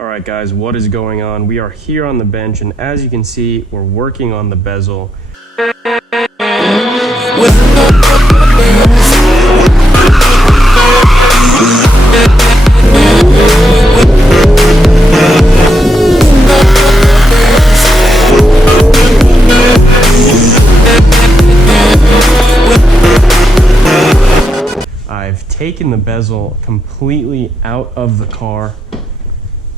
All right, guys, what is going on? We are here on the bench, and as you can see, we're working on the bezel. I've taken the bezel completely out of the car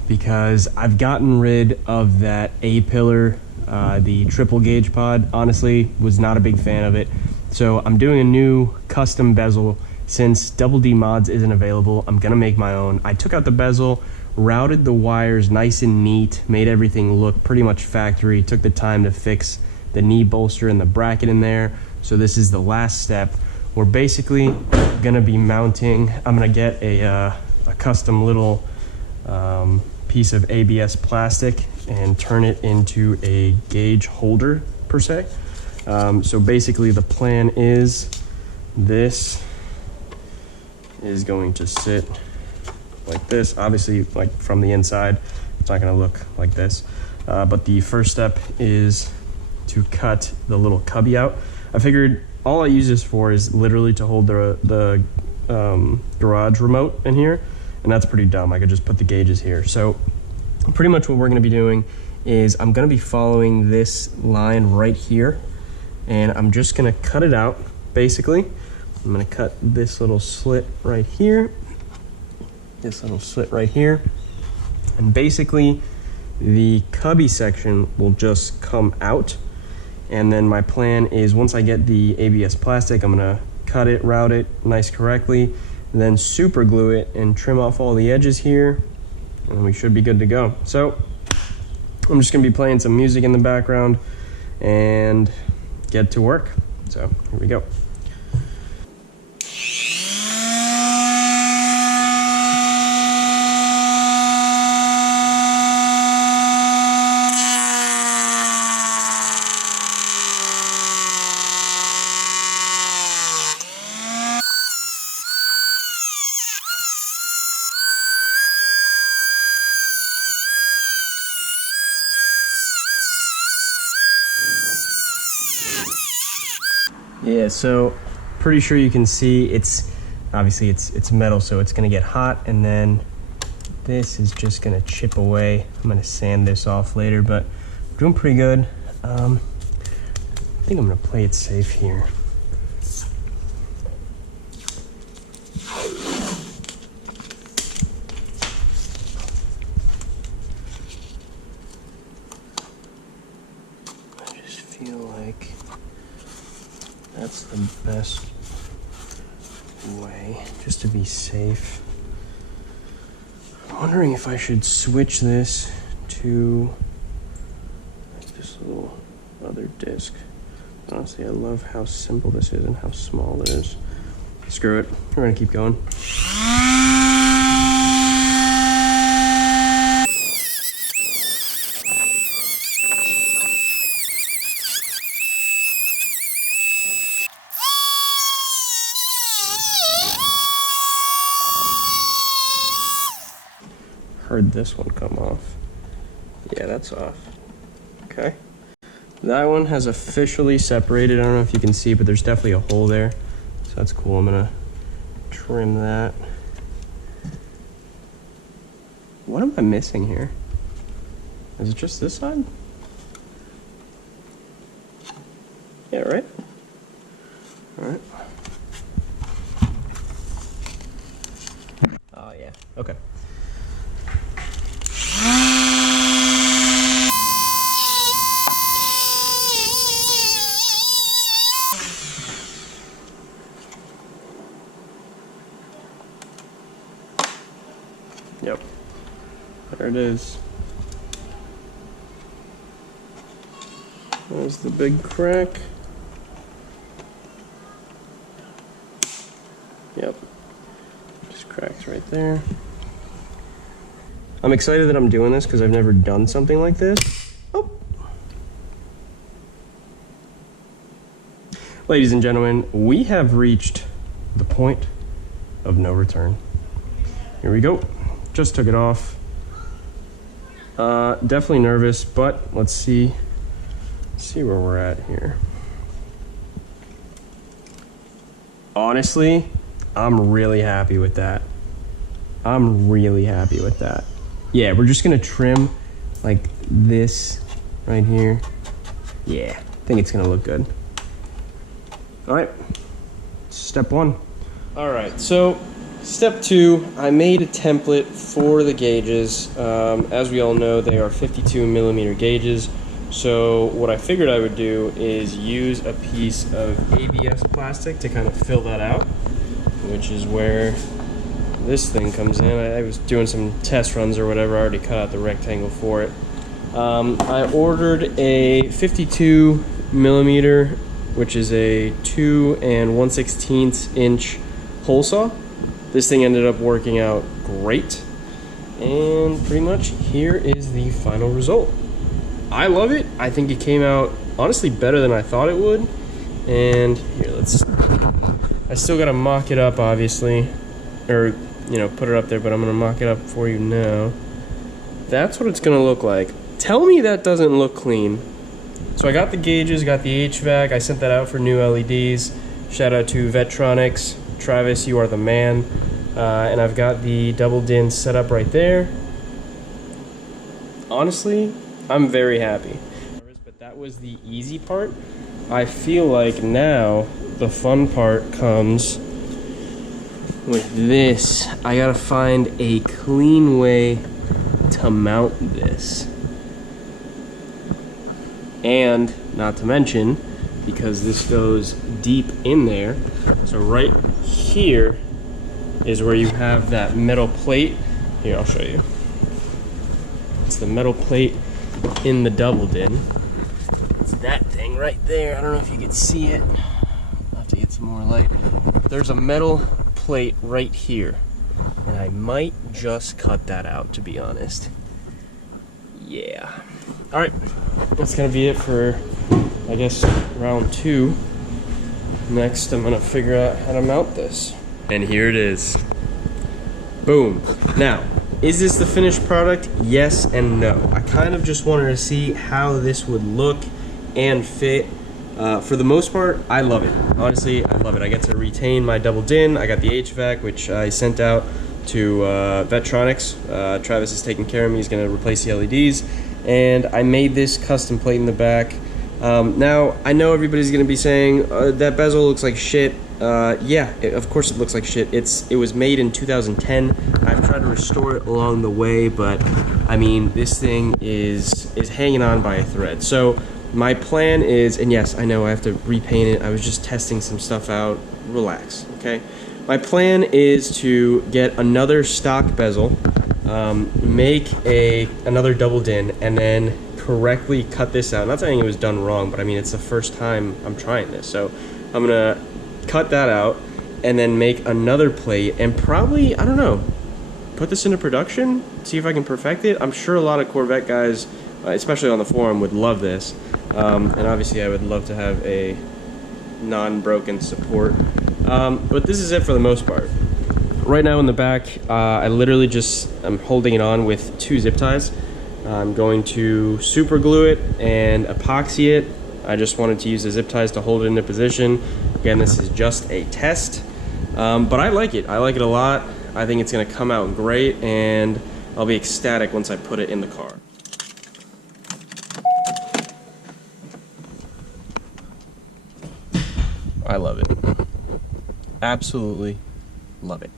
because I've gotten rid of that A-pillar, the triple gauge pod. Honestly, was not a big fan of it. So I'm doing a new custom bezel. Since Double D Mods isn't available, I'm gonna make my own. I took out the bezel, routed the wires nice and neat, made everything look pretty much factory, took the time to fix the knee bolster and the bracket in there. So this is the last step. We're basically gonna be mounting, I'm gonna get a custom little piece of ABS plastic and turn it into a gauge holder per se. So basically the plan is this is going to sit like this. Obviously, like from the inside, it's not gonna look like this. But the first step is to cut the little cubby out. I figured all I use this for is literally to hold the garage remote in here, and that's pretty dumb. I could just put the gauges here. So pretty much what we're gonna be doing is I'm gonna be following this line right here, and I'm just gonna cut it out, basically. I'm gonna cut this little slit right here, this little slit right here, and basically the cubby section will just come out. And then my plan is once I get the ABS plastic, I'm gonna cut it, route it nice correctly, then super glue it and trim off all the edges here, and we should be good to go. So I'm just gonna be playing some music in the background and get to work. So here we go. Yeah, so pretty sure you can see it's obviously it's metal, so it's gonna get hot, and then this is just gonna chip away. I'm gonna sand this off later, but I'm doing pretty good. I think I'm gonna play it safe here. I just feel like that's the best way, just to be safe. I'm wondering if I should switch this to like this little other disc. Honestly, I love how simple this is and how small it is. Screw it, we're gonna keep going. Heard this one come off. Yeah, that's off. Okay. That one has officially separated. I don't know if you can see, but there's definitely a hole there. So that's cool. I'm gonna trim that. What am I missing here? Is it just this side? Yeah, right? All right. Oh, yeah. Okay. Yep, there it is. There's the big crack. Yep, just cracks right there. I'm excited that I'm doing this because I've never done something like this. Oh. Ladies and gentlemen, we have reached the point of no return. Here we go. Just took it off. Definitely nervous, but let's see where we're at here. Honestly, I'm really happy with that. I'm really happy with that. Yeah, we're just gonna trim like this right here. Yeah, I think it's gonna look good. All right, step one. All right, so step two, I made a template for the gauges. As we all know, they are 52 millimeter gauges. So what I figured I would do is use a piece of ABS plastic to kind of fill that out, which is where this thing comes in. I was doing some test runs or whatever. I already cut out the rectangle for it. I ordered a 52 millimeter, which is a 2 1/16 inch hole saw. This thing ended up working out great. And pretty much here is the final result. I love it. I think it came out honestly better than I thought it would. And here, I still gotta mock it up, obviously, or you know, put it up there, but I'm gonna mock it up for you now. That's what it's gonna look like. Tell me that doesn't look clean. So I got the gauges, got the HVAC, I sent that out for new LEDs. Shout out to Vetronics. Travis, you are the man. And I've got the double DIN set up right there. Honestly, I'm very happy. But that was the easy part. I feel like now the fun part comes with this. I gotta find a clean way to mount this. And not to mention, because this goes deep in there, so right here is where you have that metal plate. Here, I'll show you. It's the metal plate in the double DIN. It's that thing right there. I don't know if you can see it. I'll have to get some more light. There's a metal plate right here, and I might just cut that out, to be honest. Yeah. All right, that's gonna be it for, I guess, round two. Next, I'm gonna figure out how to mount this. And here it is. Boom. Now, is this the finished product? Yes and no. I kind of just wanted to see how this would look and fit. For the most part, I love it. Honestly, I love it. I get to retain my double DIN. I got the HVAC, which I sent out to Vetronics. Travis is taking care of me. He's gonna replace the LEDs. And I made this custom plate in the back. Now, I know everybody's gonna be saying, that bezel looks like shit. Yeah, of course it looks like shit. It was made in 2010. I've tried to restore it along the way, but I mean, this thing is hanging on by a thread. So my plan is, and yes, I know I have to repaint it. I was just testing some stuff out. Relax, okay? My plan is to get another stock bezel, make another double DIN, and then correctly cut this out. Not saying it was done wrong, but I mean, it's the first time I'm trying this. So I'm gonna cut that out and then make another plate and probably, I don't know, put this into production, see if I can perfect it. I'm sure a lot of Corvette guys, especially on the forum, would love this. And obviously I would love to have a non-broken support. But this is it for the most part. Right now in the back, I literally I'm holding it on with 2 zip ties. I'm going to super glue it and epoxy it. I just wanted to use the zip ties to hold it into position. Again, this is just a test, but I like it. I like it a lot. I think it's gonna come out great, and I'll be ecstatic once I put it in the car. I love it. Absolutely love it.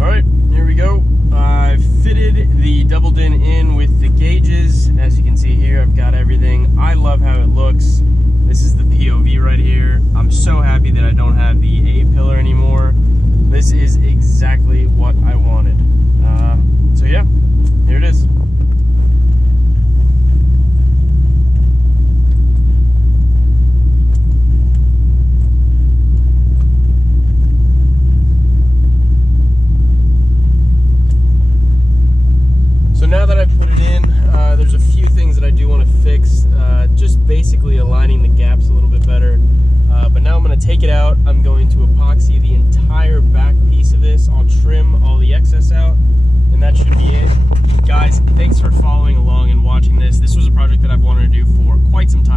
All right, here we go. I've fitted the double DIN in with the gauges. As you can see here, I've got everything. I love how it looks. This is the POV right here. I'm so happy that I don't have the A-pillar anymore. This is exactly what I wanted. So yeah, here it is. So now that I've put it in, there's a few things that I do want to fix, just basically aligning the gaps a little bit better. But now I'm going to take it out. I'm going to epoxy the entire back piece of this. I'll trim all the excess out, and that should be it. Guys, thanks for following along and watching this, this was a project that I've wanted to do for quite some time.